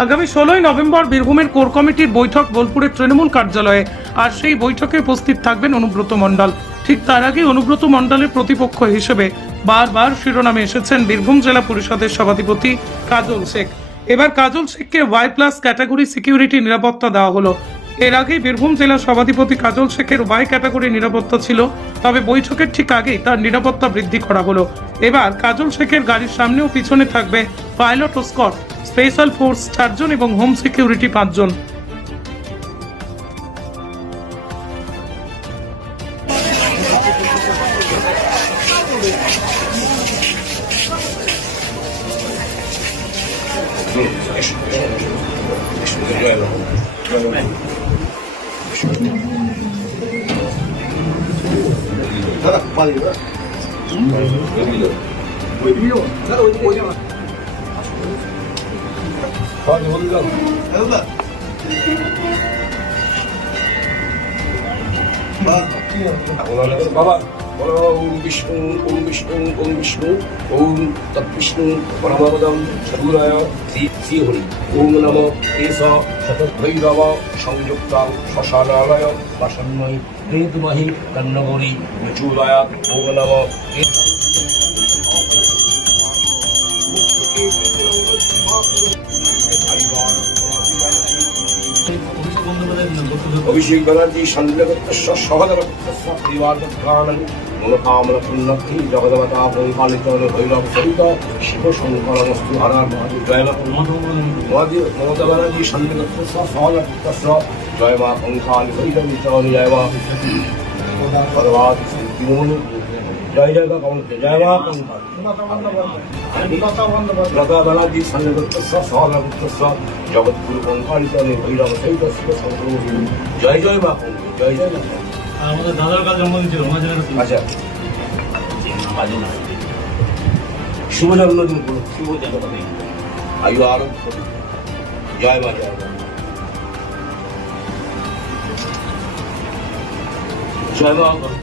আগামী ষোলোই নভেম্বর বীরভূমের কোর কমিটির বৈঠক বোলপুরের তৃণমূল কার্যালয়ে। আর সেই বৈঠকে উপস্থিত থাকবেন অনুব্রত মণ্ডল। ঠিক তার আগে অনুব্রত মণ্ডলের প্রতিপক্ষ হিসেবে বারবার শিরোনামে এসেছেন বীরভূম জেলা পরিষদের সভাধিপতি কাজল শেখ। এবার কাজল শেখকে ওয়াই প্লাস ক্যাটাগরি সিকিউরিটি নিরাপত্তা দেওয়া হলো। এর আগে বীরভূম জেলা সভাধিপতি কাজল শেখের ওয়াই ক্যাটাগরি নিরাপত্তা ছিল, তবে বৈঠকের ঠিক আগেই তার নিরাপত্তা বৃদ্ধি করা হলো। এবার কাজল শেখের গাড়ির সামনে ও পিছনে থাকবে পাইলট ও স্কট, স্পেশাল ফোর্স চারজন এবং হোম সিকিউরিটি পাঁচজন। 来来，的点一个。嗯，可以的。我不用，咱俩我就过去了。好，你我都。来。爸爸。ওম বিষ্ণু ওম বিষ্ণু ওম বিষ্ণু, ওম তৎবিষ্ণু পরমপদম সদুরায় শ্রী শ্রী হরি। ওম নম এস শতভৈরব সংযুক্ত শ্মশানালয় বাসন্ময়ী প্রেতমহি কন্নগরী মচুরায় ওম নম অভিষেক ব্যানার্জি সন্দেহত্তস্য সহদেবত্তস্য পরিবারপ্রাণন মনোকামনপুণ্যক্ষী জগদবতা পরিপালিত ভৈরব সহিত শিব শঙ্করমস্তু হরার মমতা ব্যানার্জি সন্দেহত্তস্য সহদেবত্তস্য জয় মা কঙ্কাল ভৈরবী চরণ জয় মা সর্বাদ জয় জয় জয় মা লতা ব্যানার্জি সন্দেহত্তস্য সহদেবত্তস্য জগৎগুরু কঙ্কালিত ভৈরব সহিত শিব শঙ্কর জয় জয় মা জয় জয় মা আমাদের দাদার কাছে জন্মদিন ছিল মাঝে মাঝে আচ্ছা। শুভ জন্মদিন শুভ জন্মদিন আয়ু আরোগ্য জয় মা জয় মা। জয় বাবা